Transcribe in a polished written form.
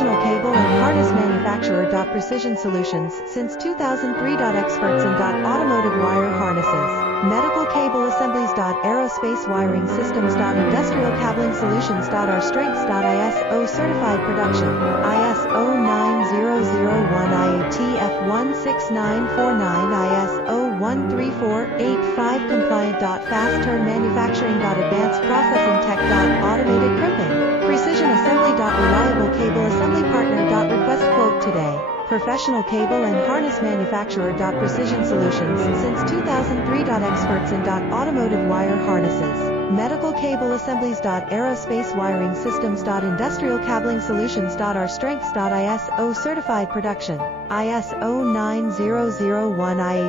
Professional cable and harness manufacturer. Precision Solutions since 2003. Experts in automotive wire harnesses, medical cable assemblies. Aerospace wiring systems. Industrial cabling solutions. Our strengths. ISO certified production, ISO 9001 IATF 16949 ISO 13485 compliant. Fast turn manufacturing. Advanced processing tech. Automated crimping, precision assembly. Reliable cable assembly partner. Request quote today. Professional cable and harness manufacturer. Precision Solutions since 2003. Experts in automotive wire harnesses, medical cable assemblies. Aerospace wiring systems. Industrial cabling solutions. Our strengths. ISO certified production, ISO 9001 IATF